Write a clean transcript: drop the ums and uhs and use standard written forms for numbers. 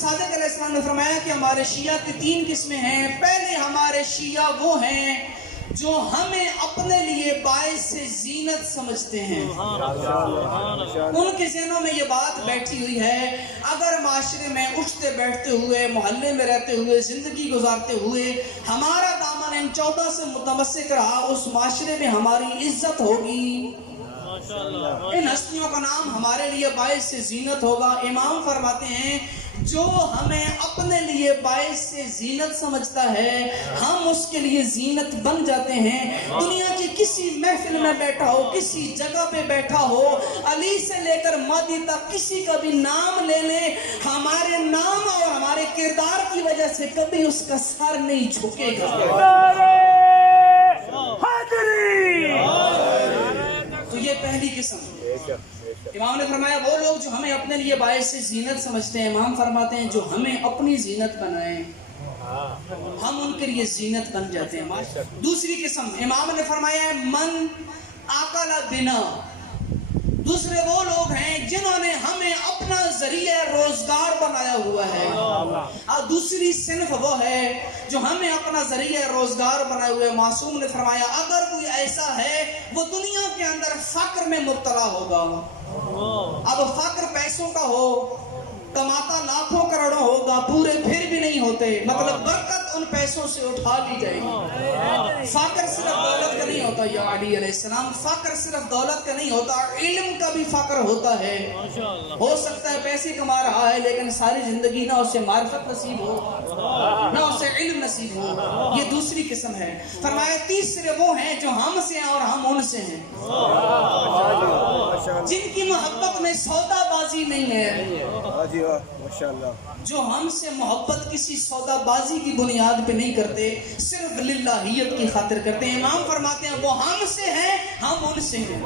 صادق علیہ السلام نے فرمایا کہ ہمارے شیعہ کی 3 قسمیں ہیں. پہلے ہمارے شیعہ وہ ہیں جو ہمیں اپنے لیے باعث سے زینت سمجھتے ہیں. ان کے ذہنوں میں یہ بات بیٹھی ہوئی ہے اگر معاشرے میں اٹھتے بیٹھتے ہوئے محلے میں رہتے ہوئے زندگی گزارتے ہوئے ہمارا دامن ان 14 سے متمسک رہا اس معاشرے میں ہماری عزت ہوگی, ان ہستیوں کا نام ہمارے لیے باعث سے زینت ہوگا. امام فرماتے ہیں جو ہمیں اپنے لیے باعث سے زینت سمجھتا ہے ہم اس کے لیے زینت بن جاتے ہیں. دنیا کی کسی محفل میں بیٹھا ہو, کسی جگہ پہ بیٹھا ہو, علی سے لے کر مہدی تک کسی کا بھی نام لے لیں, ہمارے نام اور ہمارے کردار کی وجہ سے کبھی اس کا سر نہیں جھکے گا. تو یہ پہلی قسم. امام نے فرمایا وہ لوگ جو ہمیں اپنے لیے باعث سے زینت سمجھتے ہیں, امام فرماتے ہیں جو ہمیں اپنی زینت بنائیں ہم ان کے لیے زینت بن جاتے ہیں. دوسری قسم امام نے فرمایا ہے من آکل بنا, دوسرے وہ لوگ ہیں جنہوں نے ہمیں اپنا ذریعہ روزگار بنایا ہوا ہے. دوسری صنف وہ ہے جو ہمیں اپنا ذریعہ روزگار بنائے ہوئے. معصوم نے فرمایا اگر کوئی ایسا ہے وہ دنیا کے اندر فقر میں مبتلا ہوگا. اب فقر پیسوں کا ہو, کماتا لاکھوں کروڑوں ہوگا, پورے پھر بھی نہیں ہوتے, مطلب برکت ان پیسوں سے اٹھا لی جائے گی. فقر صرف دولت کا نہیں ہوتا یا علی علیہ السلام, فقر صرف دولت کا نہیں ہوتا, علم کا بھی فقر ہوتا ہے. ہو سکتا ہے پیسے کما رہا ہے لیکن ساری زندگی نہ اسے معرفت نصیب ہو نہ اسے علم نصیب ہو. یہ دوسری قسم ہے. فرمایا تیسرے وہ ہیں جو ہم سے ہیں اور ہم ان سے ہیں, جن کی محبت میں سودا بازی نہیں ہے. جو ہم سے محبت کسی سودا بازی کی بنیاد پہ نہیں کرتے, صرف للہیت کی خاطر کرتے ہیں. امام فرماتے ہیں وہ ہم سے ہیں ہم ان سے ہیں.